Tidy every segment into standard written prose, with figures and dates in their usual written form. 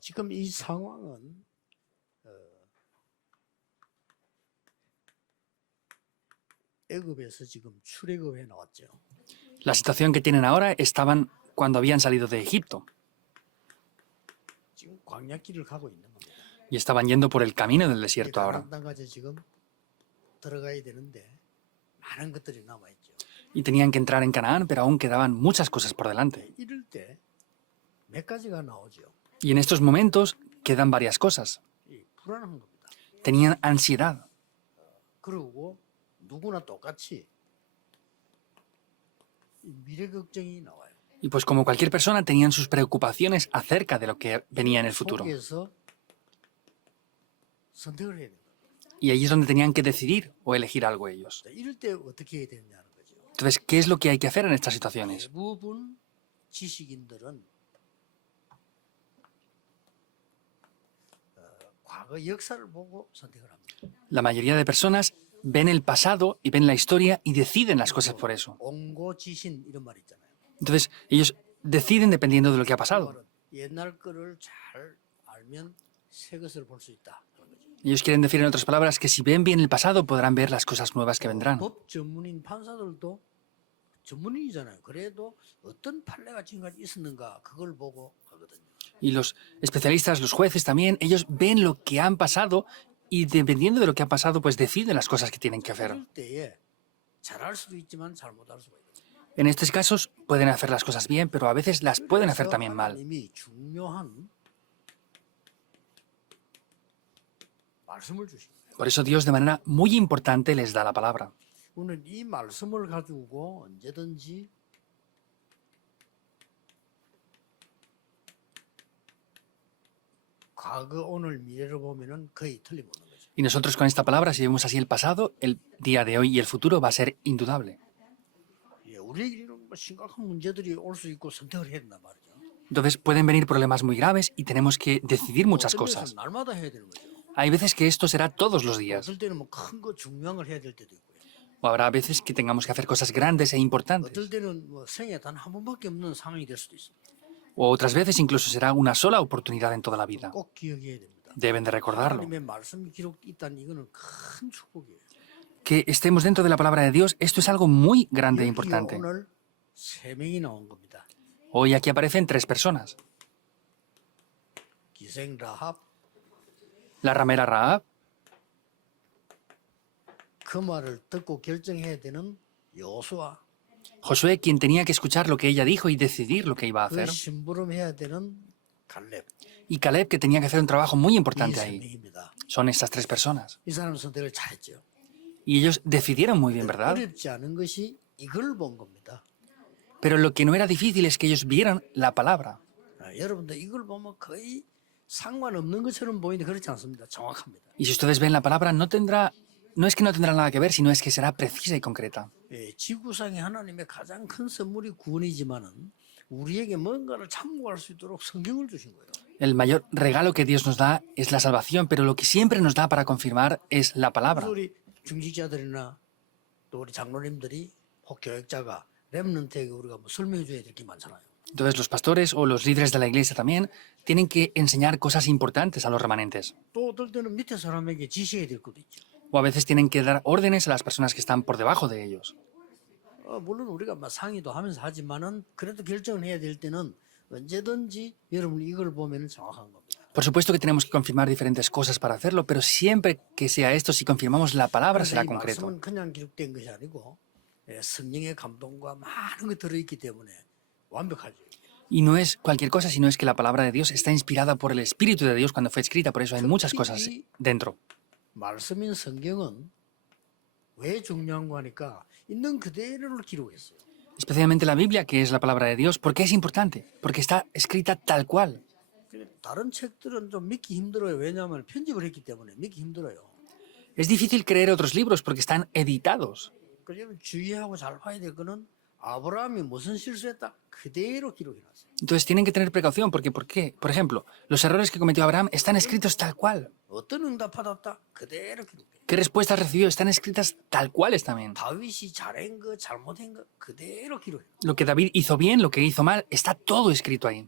지금 이 상황은 애굽에서 지금 출애굽해 나왔죠. La situación que tienen ahora estaban cuando habían salido de Egipto 지금 광야길을 가고 있는 겁니다. y estaban yendo por el camino del desierto ahora. 가나안 땅까지 지금 들어가야 되는데 많은 것들이 남아 있죠. Y tenían que entrar en Canaán, pero aún quedaban muchas cosas por delante. 이럴 때 몇 가지가 나오죠. Y en estos momentos quedan varias cosas. 이 불안한 겁니다. Tenían ansiedad. 그리고 누구나 똑같이 이 미래 걱정이 나와요. Y pues como cualquier persona tenían sus preocupaciones acerca de lo que venía en el futuro. 속에서 선택을 해야 됩니다. Y allí es donde tenían que decidir o elegir algo ellos. 자, 이럴 때 어떻게 해야 되냐는 거죠. Entonces, ¿qué es lo que hay que hacer en estas situaciones? 대부분 지식인들은 과거 역사를 보고 선택을 합니다. La mayoría de personas ven el pasado y ven la historia y deciden las cosas por eso. 옹고지신 이런 말 있잖아요. Entonces, ellos deciden dependiendo de lo que ha pasado. 말은 옛날 거를 잘 알면 새 것을 볼 수 있다. 그런 거죠. Ellos quieren decir, en otras palabras, que si ven bien el pasado podrán ver las cosas nuevas que vendrán. 법 전문인 판사들도 전문인이잖아요. 그래도 어떤 판례가 지금까지 있었는가 그걸 보고 하거든요. Y los especialistas, los jueces también, ellos ven lo que han pasado y dependiendo de lo que ha pasado, pues deciden las cosas que tienen que hacer. 그럴 때에 잘할 수도 있지만 잘못할 수가 있거든요. En estos casos pueden hacer las cosas bien, pero a veces las pueden hacer también mal. 하나님이 중요한 말씀을 주십니다. Por eso Dios de manera muy importante les da la palabra. 우리는 이 말씀을 가지고 언제든지 과거, 오늘, 미래를 보면은 거의 틀림없는 거죠. Y nosotros con esta palabra, si vemos así el pasado, el día de hoy y el futuro va a ser indudable. 예, 우리에게는 심각한 문제들이 올 수 있고 선택을 해야 된단 말이죠. Entonces pueden venir problemas muy graves y tenemos que decidir muchas 어떤 데서는 cosas. 날마다 해야 되는 거죠. Hay veces que esto será todos los días, 어떨 때는 뭐 큰 거 중요한 걸 해야 될 때도 있고요. o habrá veces que tengamos que hacer cosas grandes e importantes, 어떨 때는 뭐 생에 단 한 번밖에 없는 상황이 될 수도 있습니다. o otras veces incluso será una sola oportunidad en toda la vida. 꼭 기억해야 됩니다. Deben de recordarlo. 하나님의 말씀이 기록있다는 이거는 큰 축복이에요. Que estemos dentro de la palabra de Dios, esto es algo muy grande e 여기 importante. 오늘 세 명이 나온 겁니다. Hoy aquí aparecen 3 personas. 기생 라합, La ramera Rahab, 그 말을 듣고 결정해야 되는 여호수아, Josué, quien tenía que escuchar lo que ella dijo y decidir lo que iba a 그 hacer, 심부름해야 되는 갈렙. y Caleb, que tenía que hacer un trabajo muy 이 importante 세 ahí. 명입니다. Son estas 3 personas. 이 사람 선택을 잘했죠. Y ellos decidieron muy bien, ¿verdad? 어렵지 않은 것이 이걸 본 겁니다. Pero lo que no era difícil es que ellos vieron la palabra. 여러분들 이걸 보면 거의 상관없는 것처럼 보이는데 그렇지 않습니다. 정확합니다. Y si ustedes ven la palabra, no es que no tendrá nada que ver, sino es que será precisa y concreta. 예, 지구상에 하나님의 가장 큰 선물이 구원이지만은 우리에게 뭔가를 참고할 수 있도록 성경을 주신 거예요. El mayor regalo que Dios nos da es la salvación, pero lo que siempre nos da para confirmar es la palabra. 그래서 우리 중직자들이나 또 우리 장로님들이 혹 교역자가 렘넌트에게 우리가 뭐 설명해 줘야 될 게 많잖아요. Entonces los pastores o los líderes de la iglesia también tienen que enseñar cosas importantes a los remanentes. 또 어떨 때는 밑에 사람에게 지시해야 될 것도 있죠. O a veces tienen que dar órdenes a las personas que están por debajo de ellos. 물론 우리가 막 상의도 하면서 하지만은 그래도 결정을 해야 될 때는 언제든지 여러분 이걸 보면 정확한 겁니다. Por supuesto que tenemos que confirmar diferentes cosas para hacerlo, pero siempre que sea esto, si confirmamos la palabra, 그래서 será 이 concreto. 말씀은 그냥 기록된 것이 아니고 성령의 감동과 많은 게 들어있기 때문에 완벽하죠. Y no es cualquier cosa, sino es que la palabra de Dios está inspirada por el Espíritu de Dios cuando fue escrita, por eso hay muchas cosas dentro. 말씀인 성경은 왜 중요한 거니까 있는 그대로를 기록했어요. Especialmente la Biblia, que es la palabra de Dios, ¿por qué es importante? Porque está escrita tal cual. 다른 책들은 좀 믿기 힘들어요. 왜냐하면 편집을 했기 때문에 믿기 힘들어요. Es difícil creer otros libros porque están editados. 그러면 주의하고 잘 봐야 될 거는 아브라함이 무슨 실수했다 그대로 기록해놨어요. Entonces tienen que tener precaución porque, ¿por qué? Por ejemplo, los errores que cometió Abraham están escritos tal cual. 어떤 응답 받았다 그대로 기록해. ¿Qué respuestas recibió? Están escritas tal cuales también. 다윗이 잘한 거 잘못한 거 그대로 기록해. Lo que David hizo bien, lo que hizo mal, está todo escrito ahí.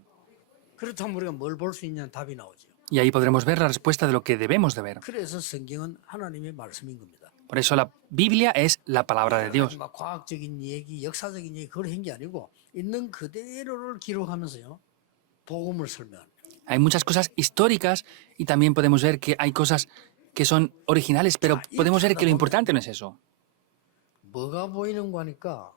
그렇다면 우리가 뭘 볼 수 있냐는 답이 나오죠. Y ahí podremos ver la respuesta de lo que debemos de ver. 그래서 성경은 하나님의 말씀인 겁니다. Por eso la Biblia es la palabra de Dios. 막 과학적인 얘기, 역사적인 얘기 그걸 한 게 아니고 있는 그대로를 기록하면서요. 복음을 설명합니다. Hay muchas cosas históricas y también podemos ver que hay cosas que son originales, pero podemos ver que lo importante no es eso. 뭐가 보이는 거니까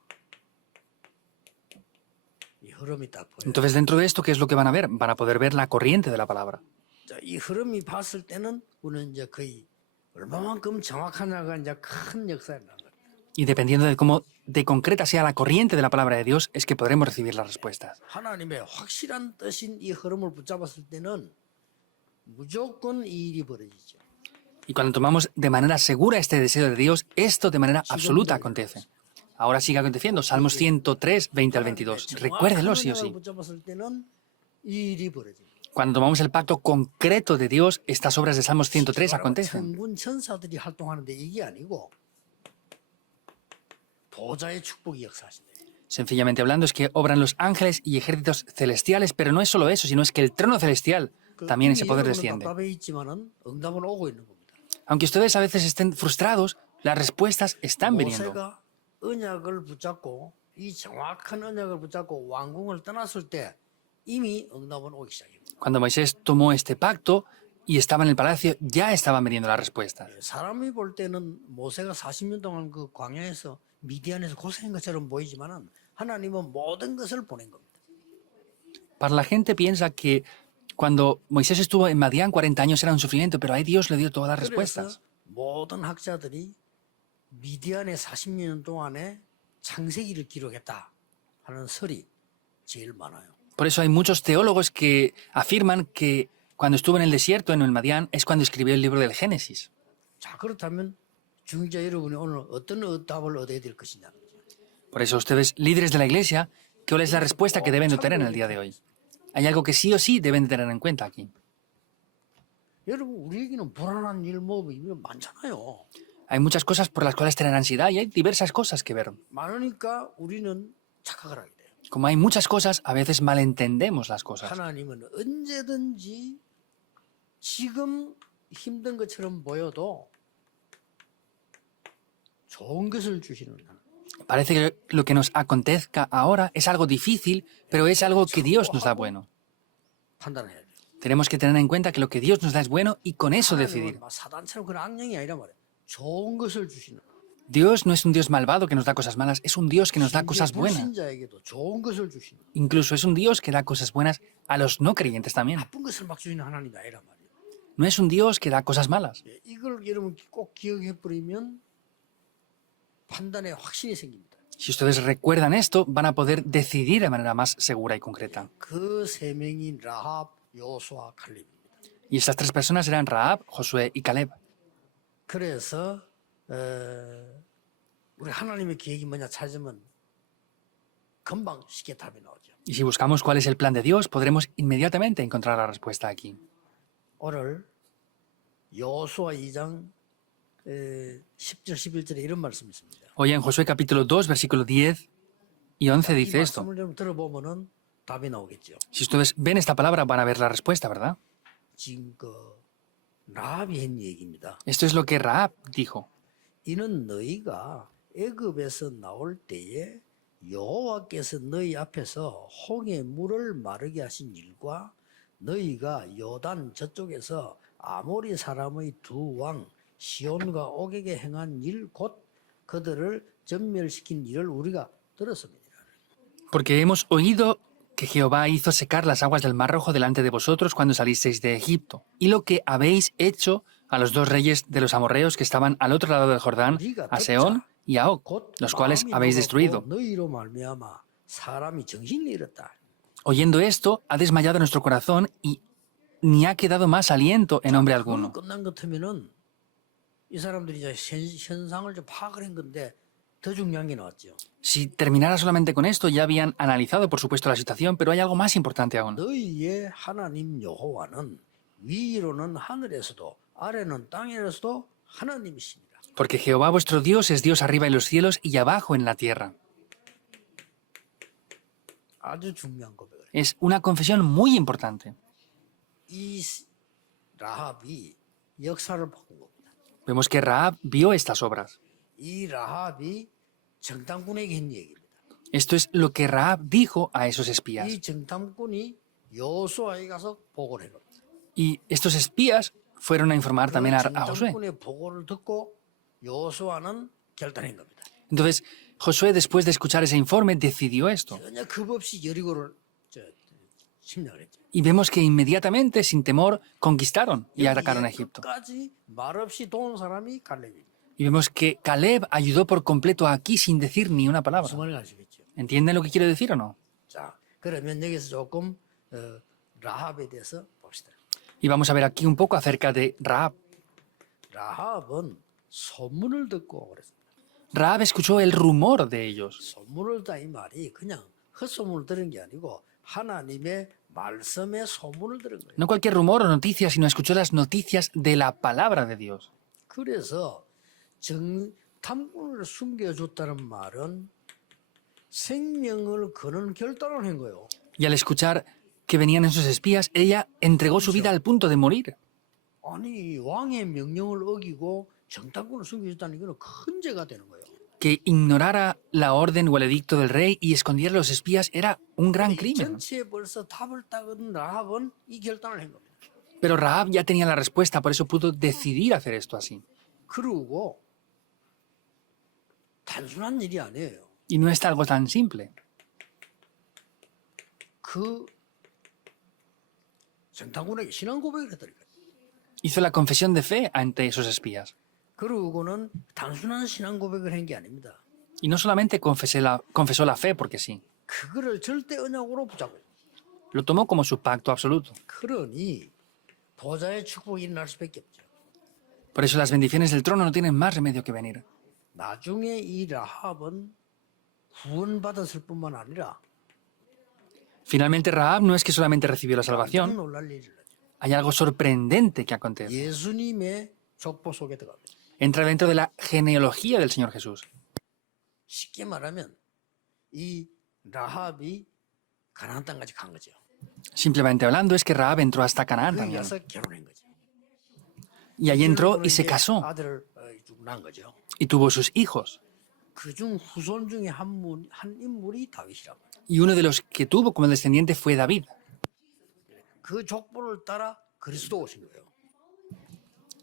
이 흐름이 딱 보여요. Entonces, dentro de esto, ¿qué es lo que van a ver? Van a poder ver la corriente de la palabra. 자, 이 흐름이 봤을 때는 우리는 이제 거의 얼마만큼 정확하냐가 이제 큰 역사에 나는 거예요. Y dependiendo de cómo de concreta sea la corriente de la palabra de Dios, es que podremos recibir las respuestas. 하나님의 확실한 뜻인 이 흐름을 붙잡았을 때는 무조건 이 일이 벌어지죠. Y cuando tomamos de manera segura este deseo de Dios, esto de manera absoluta acontece. Ahora sigue aconteciendo. Salmos 103, 20 al 22. Recuérdenlo sí o sí. 붙잡았을 때는 이 일이 벌어집니다. Cuando tomamos el pacto concreto de Dios, estas obras de Salmos 103 acontecen. 천군 천사들이 활동하는데 이게 아니고 보좌의 축복이 역사하신다. Sencillamente hablando, es que obran los ángeles y ejércitos celestiales, pero no es solo eso, sino es que el trono celestial también ese poder desciende. 답답해 있지만은 응답은 오고 있는 겁니다. Aunque ustedes a veces estén frustrados, las respuestas están viniendo. 모세가 언약을 붙잡고 이 정확한 언약을 붙잡고 왕궁을 떠났을 때 이미 응답은 오기 시작합니다. Cuando Moisés tomó este pacto y estaba en el palacio, ya estaban viniendo las respuestas. 사람이 볼 때는 모세가 40년 동안 그 광야에서 미디안에서 고생한 것처럼 보이지만은 하나님은 모든 것을 보낸 겁니다. Para la gente piensa que cuando Moisés estuvo en Madián 40 años era un sufrimiento, pero ahí Dios le dio todas las 그래서 respuestas. 모든 학자들이 미디안의 40년 동안에 창세기를 기록했다 하는 설이 제일 많아요. Por eso hay muchos teólogos que afirman que cuando estuvo en el desierto, en el Madián, es cuando escribió el libro del Génesis. 자, 그렇다면 중자 여러분이 오늘 어떤 답을 얻어야 될 것이냐. Por eso ustedes, líderes de la Iglesia, ¿cuál es la respuesta que deben de tener en el día de hoy? Hay algo que sí o sí deben de tener en cuenta aquí. 여러분 우리에게는 불안한 일 뭐 많잖아요. Hay muchas cosas por las cuales tener ansiedad y hay diversas cosas que ver. 많으니까 우리는 착각을 하게 돼요. Como hay muchas cosas, a veces malentendemos las cosas. 하나님은 언제든지 지금 힘든 것처럼 보여도 좋은 것을 주시는 하나님. Parece que lo que nos acontezca ahora es algo difícil, pero es algo que Dios nos da bueno. 판단해야 돼요. Tenemos que tener en cuenta que lo que Dios nos da es bueno y con eso decidir. 하나님은 막 사단처럼 그런 악령이 아니란 말이에요. 좋은 것을 주시는. Dios no es un Dios malvado que nos da cosas malas, es un Dios que nos da cosas buenas. 불신자에게도 좋은 것을 주시는. Incluso es un Dios que da cosas buenas a los no creyentes también. 나쁜 것을 막 주시는 하나님이 아니란 말이에요. No es un Dios que da cosas malas. 이걸 여러분 꼭 기억해 버리면 판단에 확신이 생깁니다. Si ustedes recuerdan esto, van a poder decidir de manera más segura y concreta. 그 세 명이 라합, 요수아, 칼렙입니다. Y estas tres personas eran Rahab, Josué y Caleb. 그래서 우리 하나님의 계획이 뭐냐 찾으면 금방 쉽게 답이 나오죠. Y si buscamos cuál es el plan de Dios, podremos inmediatamente encontrar la respuesta aquí. 오늘 요수아 2장 10절 11절에 이런 말씀이 있습니다. Hoy en Josué capítulo 2, versículo 10 y 11 이 dice esto. 말씀을 좀 들어보면은 답이 나오겠죠. Si ustedes ven esta palabra, van a ver la respuesta, ¿verdad? 지금 그 라합이 한 얘기입니다. Esto es lo que Rahab dijo. 이는 너희가 애굽에서 나올 때에 여호와께서 너희 앞에서 홍해 물을 마르게 하신 일과 너희가 요단 저쪽에서 아모리 사람의 두 왕 시온과 옥에게 행한 일 곧 그들을 전멸시킨 일을 우리가 들었습니다. Porque hemos oído que Jehová hizo secar las aguas del Mar Rojo delante de vosotros cuando salisteis de Egipto, y lo que habéis hecho a los dos reyes de los amorreos que estaban al otro lado del Jordán, a Sehón y a Og, 곧 los cuales 마음이 habéis 무겁고 destruido. 너희로 말미암아 사람이 정신을 잃었다. Oyendo esto, ha desmayado nuestro corazón y ni ha quedado más aliento en hombre alguno. 끝난 것 같으면은 이 사람들이 이제 현상을 좀 파악을 한 건데 더 중요한 게 나왔죠. Si terminara solamente con esto, ya habían analizado, por supuesto, la situación, pero hay algo más importante aún. 너희의 하나님 여호와는 위로는 하늘에서도 아래는 땅에서도 하나님이십니다. Porque Jehová vuestro Dios es Dios arriba en los cielos y abajo en la tierra. 아주 중요한 고백을 해요. Es una confesión muy importante. 이 라합이 역사를 본 겁니다. Vemos que Rahab vio estas obras. 이 라합이 정탐꾼에게 한 얘기입니다. Esto es lo que Rahab dijo a esos espías. 이 정탐꾼이 여호수아에 가서 보고를 한 겁니다. Y estos espías fueron a informar 그 también a Josué. 정탐꾼의 보고를 듣고 여호수아는 결단한 겁니다. Entonces, Josué, después de escuchar ese informe, decidió esto. 전혀 겁 없이 여리고를 침략을 했죠. Y vemos que inmediatamente, sin temor, conquistaron y atacaron a Egipto. 끝까지 말없이 도운 사람이 갈렙입니다. Y vemos que Caleb ayudó por completo aquí sin decir ni una 무슨 palabra. 말인지 아시겠죠? ¿Entienden lo que quiero decir o no? 자, 그러면 여기서 조금 라합에 대해서 봅시다. Y vamos a ver aquí un poco acerca de Rahab. 라합은 소문을 듣고 그랬습니다. Rahab escuchó el rumor de ellos. 소문을 듣다 이 말이 그냥 헛소문을 들은 게 아니고 하나님의 말씀의 소문을 들은 거예요. No cualquier rumor o noticia, sino escuchó las noticias de la palabra de Dios. 그래서 탐꾼을 숨겨줬다는 말은 생명을 거는 결단을 한 거예요. Y al escuchar que venían esos espías, ella entregó su vida al punto de morir. 아니 왕의 명령을 어기고 정탐꾼을 숨겨줬다는 이거는 큰 죄가 되는 거예요. Que ignorara la orden o el edicto del rey y escondiera a los espías era un gran 이 crimen. 전체에 벌써 답을 따거든 라합은 이 결단을 한 겁니다. Pero Rahab ya tenía la respuesta, por eso pudo decidir hacer esto así. 그리고 단순한 일이 아니에요. Y no es algo tan simple. 그 정탐꾼에게 신앙 고백을 했더니까요. Hizo la confesión de fe ante esos espías. 그러고는 단순한 신앙 고백을 한 게 아닙니다. Y no solamente confesó la fe porque sí, 그거를 절대 언약으로 붙잡고 있어요. lo tomó como su pacto absoluto. 그러니 보좌의 축복이 일어날 수밖에 없죠. Por eso las bendiciones del trono no tienen más remedio que venir. 나중에 이 라합은 구원받았을 뿐만 아니라 Finalmente Rahab no es que solamente recibió la 깜짝 salvación, 놀랄 일이 일어나죠. hay algo sorprendente que acontece. 예수님의 족보 속에 들어갑니다. Entra dentro de la genealogía del Señor Jesús. 쉽게 말하면 이 라합이 가나안 땅까지 간 거죠. Simplemente hablando es que Rahab entró hasta Canaán 거기 también. 가서 결혼한 거죠. Y allí entró y 그리고는 se 이제 casó 아들을 낳은 거죠. y tuvo sus hijos. 그중 후손 중에 한 인물이 다윗이라고. Y uno de los que tuvo como descendiente fue David. 그 족보를 따라 그리스도 오신 거예요.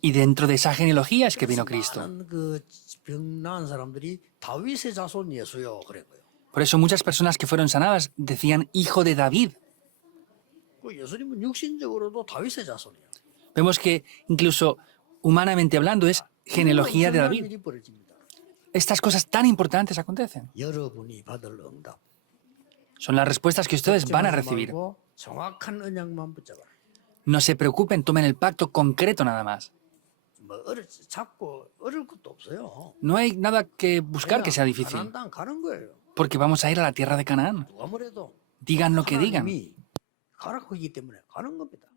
Y dentro de esa genealogía es que vino Cristo. 많은 그병 나은 사람들이 다윗의 자손 예수요 그런 거예요. Por eso muchas personas que fueron sanadas decían hijo de David. 그 예수님은 육신적으로도 다윗의 자손이에요. Vemos que incluso humanamente hablando es genealogía de 엄청난 David. 일이 벌어집니다. Estas cosas tan importantes acontecen. 여러분이 받을 응답. Son las respuestas que ustedes van a 걱정하지 recibir. 말고 정확한 언약만 붙잡아. No se preocupen, tomen el pacto concreto nada más. 뭐 잡고 어려울 것도 없어요. No hay nada que buscar que sea difícil, 가나안 땅 가는 거예요. porque vamos a ir a la tierra de Canaán. 누가 뭐래도 Digan lo que digan. 하나님이 가라고 하기 때문에 가는 겁니다.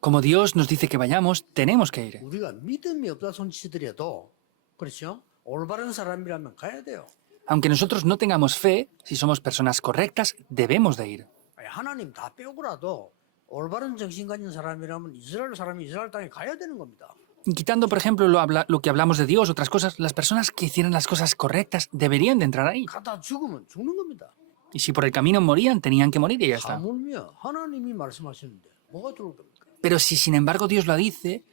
Como Dios nos dice que vayamos, tenemos que ir. 우리가 믿음이 없다 손치더라도 그렇죠? 올바른 사람이라면 가야 돼요. Aunque nosotros no tengamos fe, si somos personas correctas, debemos de ir. 아니, 하나님 다 빼고라도 올바른 정신 가진 사람이라면 이스라엘 사람이 이스라엘 땅에 가야 되는 겁니다. Y quitando, por ejemplo, lo que hablamos de Dios, otras cosas, las personas que hicieran las cosas correctas deberían de entrar ahí. 가다 죽으면 죽는 겁니다. Y si por el camino morían, tenían que morir y ya está. 하물며 하나님이 말씀하시는데 뭐가 들어올 겁니까? Pero si sin embargo Dios lo dice,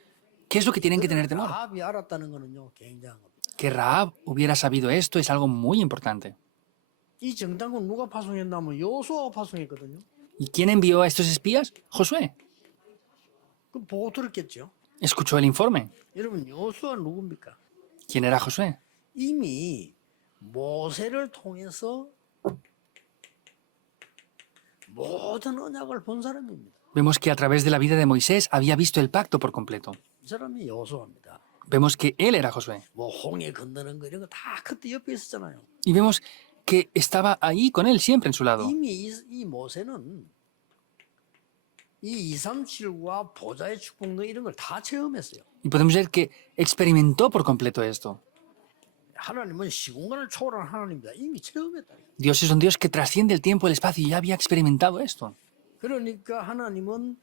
¿qué es lo que tienen que tener temor? 라합이 알았다는 거는요 굉장한 겁니다. Que Rahab hubiera sabido esto es algo muy importante. 이 정탐꾼 누가 파송했냐면 여호수아가 파송했거든요. ¿Y quién envió a estos espías? Josué. 그럼 보고 들었겠죠. Escuchó el informe. 여러분 여호수아 누굽니까? ¿Quién era Josué? 이미 모세를 통해서 모든 언약을 본 사람입니다. Vemos que a través de la vida de Moisés había visto el pacto por completo. 이 사람이 여호수아입니다. Vemos que él era Josué. 뭐 홍해 건너는 거 이런 거 다 그때 옆에 있었잖아요. Y vemos que estaba ahí con él, siempre en su lado. 이미 이 모세는 이 237과 보좌의 축복 등 이런 걸 다 체험했어요. Y podemos ver que experimentó por completo esto. 하나님은 시공간을 초월한 하나님입니다. 이미 체험했다. Dios es un Dios que trasciende el tiempo y el espacio y ya había experimentado esto. 그러니까 하나님은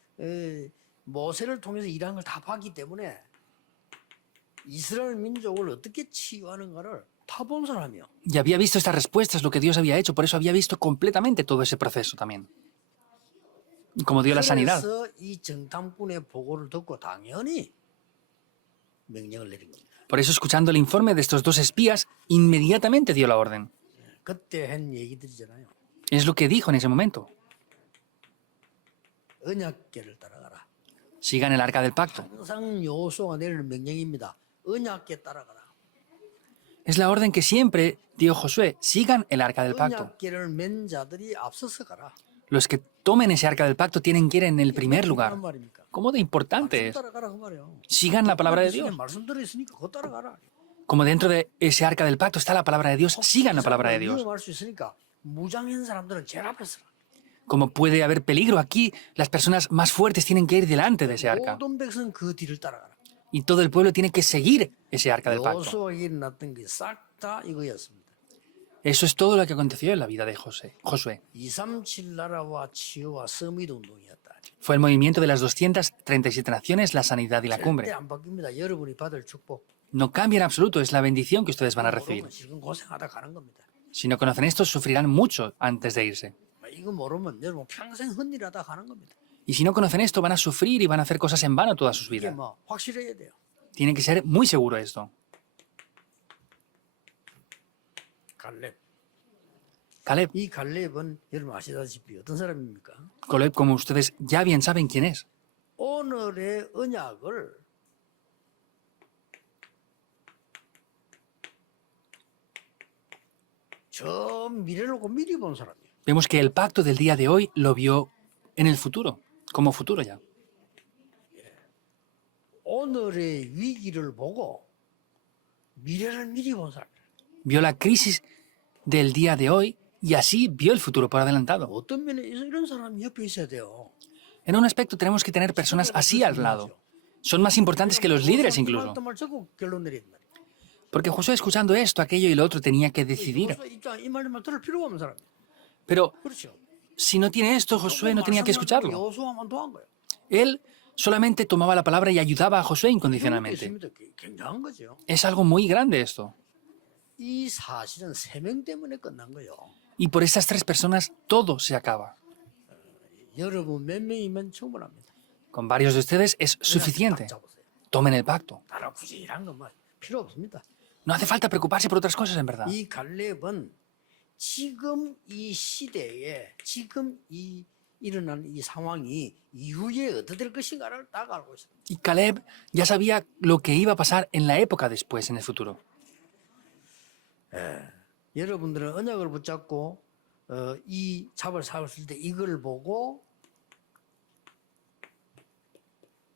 모세를 통해서 일하는 걸 다 봤기 때문에 이스라엘 민족을 어떻게 치유하는가를 다 본 사람이요. Y había visto estas respuestas, lo que Dios había hecho, por eso había visto completamente todo ese proceso también. Y como dio la sanidad. 그래서 이 정탐꾼의 보고를 듣고 당연히 명령을 내린 겁니다. Por eso, escuchando el informe de estos dos espías, inmediatamente dio la orden. 그때 한 얘기들이잖아요. Es lo que dijo en ese momento. 언약궤를 따라가라. Sigan el arca del pacto. 항상 여호수아가 내리는 명령입니다. 언약궤 따라가라. Es la orden que siempre dio Josué. Sigan el arca del pacto. 언약궤를 맨 자들이 앞서서 가라. Los que tomen ese arca del pacto tienen que ir en el primer lugar. 무슨 말입니까? ¿Cómo de importante es? 따라가라 그 말이에요. Sigan la palabra de Dios. 말씀 들어있으니까 그거 따라가라. Como dentro de ese arca del pacto está la palabra de Dios, sigan la palabra de Dios. 위험할 수 있으니까 무장인 사람들은 제일 앞에 서라. Como puede haber peligro aquí, las personas más fuertes tienen que ir delante de ese arca. 모든 백성 그 뒤를 따라가라. Y todo el pueblo tiene que seguir ese arca del pacto. 여호수아에게 일어났던 게 싹 다 이거였습니다. Eso es todo lo que aconteció en la vida de Josué. 237 나라와 치유와 서밋 운동이었다. Fue el movimiento de las 237 naciones, la sanidad y la 절대 cumbre. 안 바뀝니다. 여러분이 받을 축복. No cambia en absoluto, es la bendición que ustedes van a recibir. 모르면 지금 고생하다 가는 겁니다. Si no conocen esto, sufrirán mucho antes de irse. 이거 모르면 여러분 평생 헛일하다 가는 겁니다. Y si no conocen esto, van a sufrir y van a hacer cosas en vano toda sus 이게 vidas. 뭐 확실해야 돼요. Tiene que ser muy seguro esto. 갈렙. Caleb, 이 갈렙은 여러분 아시다시피 어떤 사람입니까? Caleb, como ustedes ya bien saben quién es. 오늘의 언약을 저 미래를 보고 미리 본 사람이에요. Vemos que el pacto del día de hoy lo vio en el futuro, como futuro ya. 오늘의 위기를 보고 미래를 미리 본 사람이에요. Vio la crisis del día de hoy y así vio el futuro por adelantado. 어떤 면에 이런 사람이 옆에 있어야 돼요. En un aspecto tenemos que tener personas así al lado. Son más importantes que los líderes incluso. 어떤 말 적고 결론 내린다. Porque Josué, escuchando esto, aquello y lo otro, tenía que decidir. 이 말만 들을 필요가 없는 사람. Pero 그렇죠. si no tiene esto, Josué no tenía que escucharlo. 여호수아만 도한 거예요. Él solamente tomaba la palabra y ayudaba a Josué incondicionalmente. 있습니다. 굉장한 거죠. Es algo muy grande esto. 이 사실은 세 명 때문에 끝난 거예요. Y por estas tres personas todo se acaba. 여러분 몇 명이면 충분합니다. Con varios de ustedes es suficiente. Tomen el pacto. 나라 굳이 이런 것만 필요 없습니다. No hace falta preocuparse por otras cosas en verdad. 이 갈렙은 지금 이 시대에 지금 이 일어난 이 상황이 이후에 어떻게 될 것인가를 딱 알고 있습니다. Y Caleb ya sabía lo que iba a pasar en la época después, en el futuro. 여러분들은 언약을 붙잡고 이 잡을 사왔을 때 이걸 보고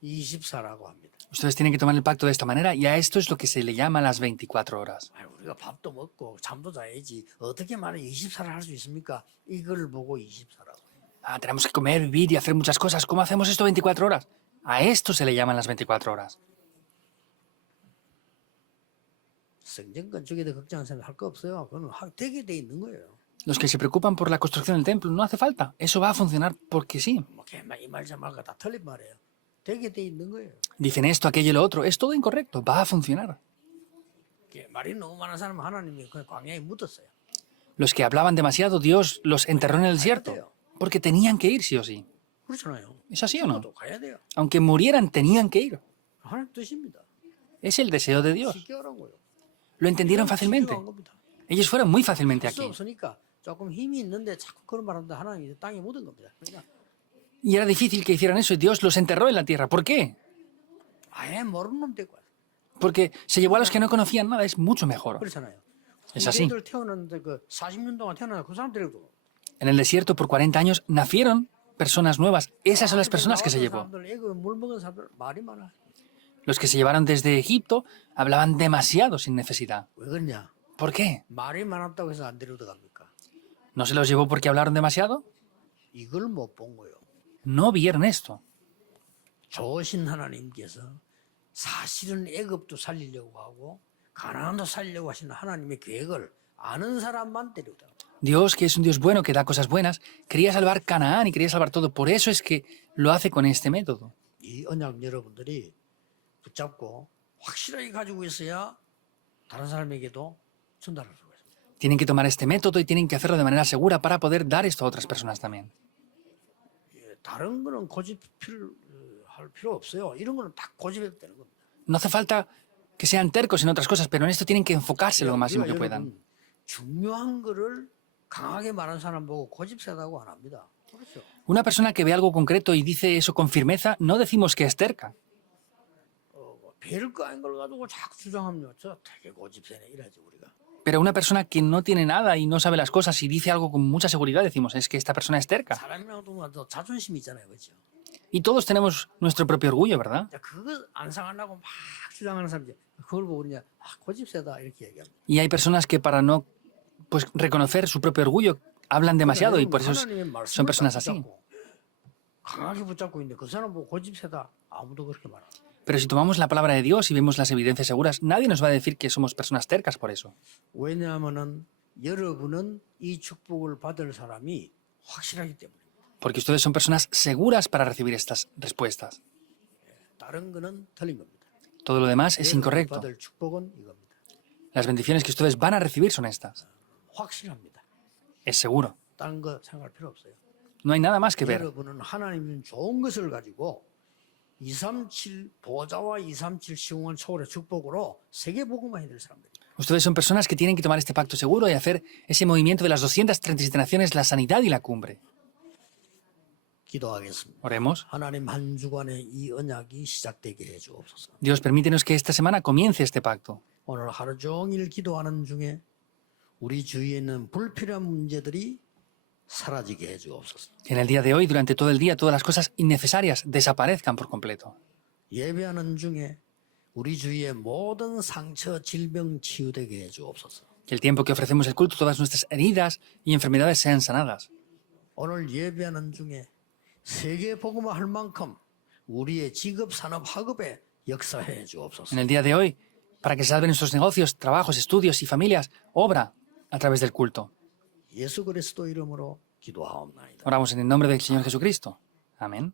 24라고 합니다. Ustedes tienen que tomar el pacto de esta manera y a esto es lo que se le llama las 24 horas. 우리가 밥도 먹고 잠도 자야지 어떻게 말해 24를 할 수 있습니까? 이걸 보고 24라고. Ah, tenemos que comer, vivir y hacer muchas cosas. ¿Cómo hacemos esto 24 horas? A esto se le llaman las 24 horas. 성전 건축에 대해 걱정하는 사람 할 거 없어요. 그건 되게 돼 있는 거예요. Los que se preocupan por la construcción del templo, no hace falta. Eso va a funcionar porque sí. 이말 저 말과 다 틀린 말이에요. 되게 돼 있는 거예요. Dicen esto, aquello y lo otro. Es todo incorrecto. Va a funcionar. 말이 너무 많은 사람은 하나님이 그 광야에 묻었어요. Los que hablaban demasiado, Dios los enterró en el desierto. Porque tenían que ir sí o sí. 그렇잖아요. ¿Es así o no? 가야 돼요. Aunque murieran, tenían que ir. 하나님 뜻입니다. Es el deseo de Dios. 쉽게 하라고요. Lo entendieron fácilmente. Ellos fueron muy fácilmente aquí. 없으니까 조금 힘이 있는데 자꾸 그런 말하는데 하나님이 땅에 묻은 겁니다. 그러니까 Y era difícil que hicieran eso y Dios los enterró en la tierra. ¿Por qué? 아예 모르는 놈 데리고 와요. Porque se llevó a los que no conocían nada. Es mucho mejor. 그렇잖아요. Es así. 우리들 태어났는데 그 40년 동안 태어나서 그 사람 데리고 En el desierto por 40 años nacieron personas nuevas. Esas son las personas que se llevó. 사람들, 애그 물 먹은 사람들 말이 많아. Los que se llevaron desde Egipto hablaban demasiado sin necesidad. 왜 그러냐? ¿Por qué? 말이 많았다고 해서 안 데려다 갑니까? ¿No se los llevó porque hablaron demasiado? 이걸 못 본 거요. No vieron esto. 좋으신 하나님께서 사실은 애굽도 살리려고 하고 가나안도 살리려고 하시는 하나님의 계획을 아는 사람만 데려다. Dios, que es un Dios bueno, que da cosas buenas, quería salvar Canaán y quería salvar todo. Por eso es que lo hace con este método. 이 언약 여러분들이 붙잡고 확실하게 가지고 있어야 다른 사람에게도 전달할 수가 있습니다. Tienen que tomar este método y tienen que hacerlo de manera segura para poder dar esto a otras personas también. 예, 다른 거는 고집할 필요 없어요. 이런 거는 다 고집해도 되는 겁니다. No hace falta que sean tercos en otras cosas, pero en esto tienen que enfocarse lo máximo que 우리가 puedan. 여러분, 중요한 거를 강하게 말하는 사람 보고 고집세다고 안 합니다. 그렇죠. Una persona que ve algo concreto y dice eso con firmeza, no decimos que es terca. 별거 아닌 걸 가지고 자꾸 주장하면 저 되게 고집세네 이러지 우리가. Pero una persona que no tiene nada y no sabe las cosas y dice algo con mucha seguridad, decimos, es que esta persona es terca. 사람이라도 자존심이 있잖아요, 그렇죠? Y todos tenemos nuestro propio orgullo, ¿verdad? 그거 안 상하려고 막 주장하는 사람들, 그걸 보고 그냥 고집세다 이렇게 얘기합니다. Y hay personas que para no pues, reconocer su propio orgullo hablan demasiado y por eso son personas así. 강하게 붙잡고 있는데 그 사람 보고 고집세다 아무도 그렇게 말안 해요. Pero si tomamos la palabra de Dios y vemos las evidencias seguras, nadie nos va a decir que somos personas tercas por eso. 왜냐하면은 여러분은 이 축복을 받을 사람이 확실하기 때문에. Porque ustedes son personas seguras para recibir estas respuestas. 다른 거는 틀린 겁니다. Todo lo demás es 여러분이 incorrecto. 받을 축복은 이겁니다. Las bendiciones que ustedes van a recibir son estas. 확실합니다. Es seguro. 다른 거 생각할 필요 없어요. No hay nada más que ver. 여러분은 하나님은 좋은 것을 가지고 237 보좌와 237 시공을 초월의 축복으로 세계 복음화 해야 될 사람들이에요. Ustedes son personas que tienen que tomar este pacto seguro y hacer ese movimiento de las 237 naciones, la sanidad y la cumbre. 기도하겠습니다. Oremos. 하나님 한 주간에 이 언약이 시작되게 해 주옵소서. Dios, permítenos que esta semana comience este pacto. 오늘 하루 종일 기도하는 중에 우리 주위에 있는 불필요한 문제들이 사라지게 해 주옵소서. Que en el día de hoy, durante todo el día, todas las cosas innecesarias desaparezcan por completo. 예배하는 중에 우리 주위의 모든 상처, 질병 치유되게 해 주옵소서. Que el tiempo que ofrecemos el culto, todas nuestras heridas y enfermedades sean sanadas. 오늘 예배하는 중에 세계 복음화 할 만큼 우리의 직업, 산업, 학업에 역사해 주옵소서. En el día de hoy, para que salven nuestros negocios, trabajos, estudios y familias, obra a través del culto. 예수 그리스도 이름으로 기도하옵나이다. Oramos en el nombre del Señor Jesucristo. Amén.